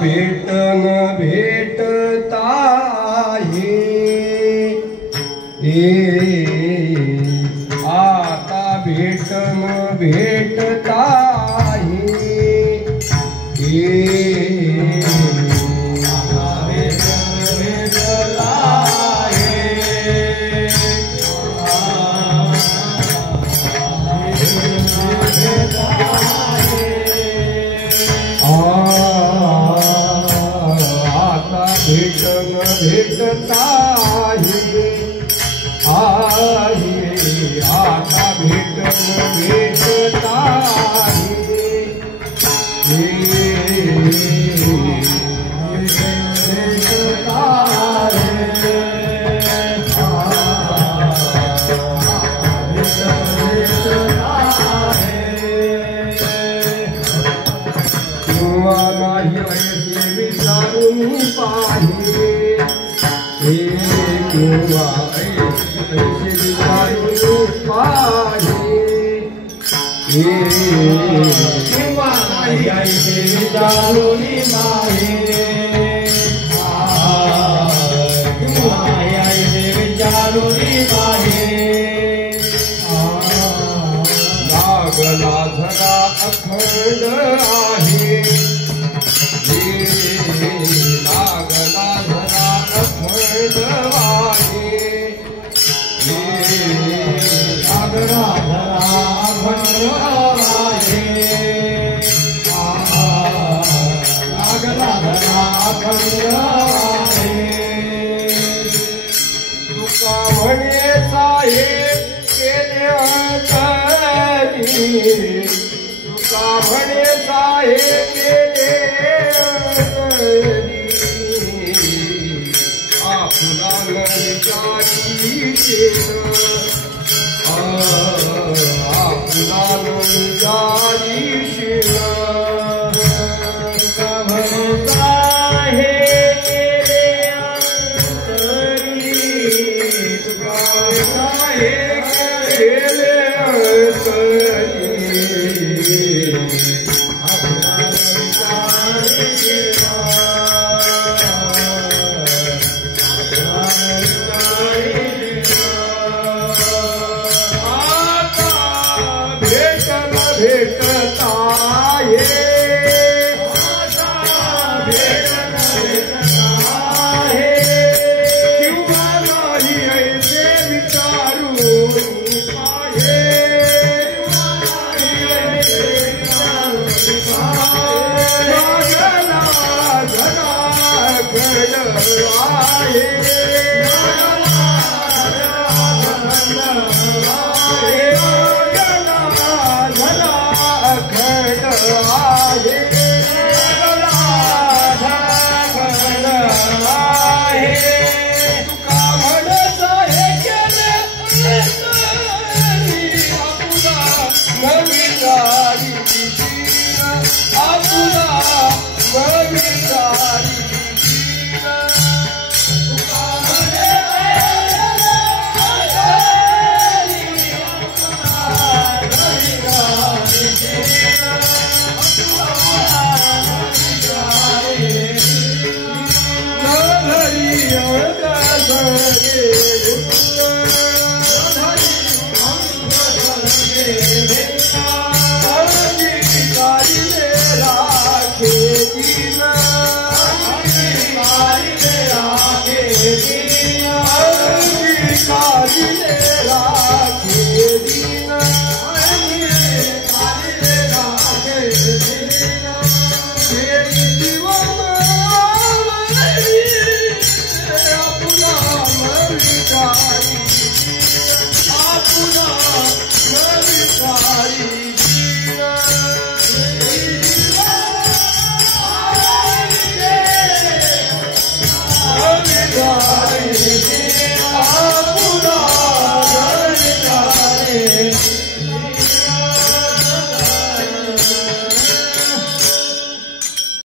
भेटन भेटता आता भेटन भेटता भेटन भेटता आता भेटन भेटता नाही ऐसे विचारून पाहिजे किंवा ऐसे विचारून पाहिजे किंवा नाही ऐसे विचारून पाहिजे किंवा ऐसे विचारून पाहिजे लागला झरा अखंड आहे लागला झरा अखंड आहे लागला झरा अखंड आहे लागला झरा अखंड आहे तुका म्हणे साहेब केले अंतरी तुका म्हणे साहेब केले आपुला नजारी आपुला नजारी तुका म्हणे साहेब केले अंतरी तुका साहेब केले अंतरी भेटता किंवा नाही ऐसे विचारून लागला झरा अखंड आहे Yeah.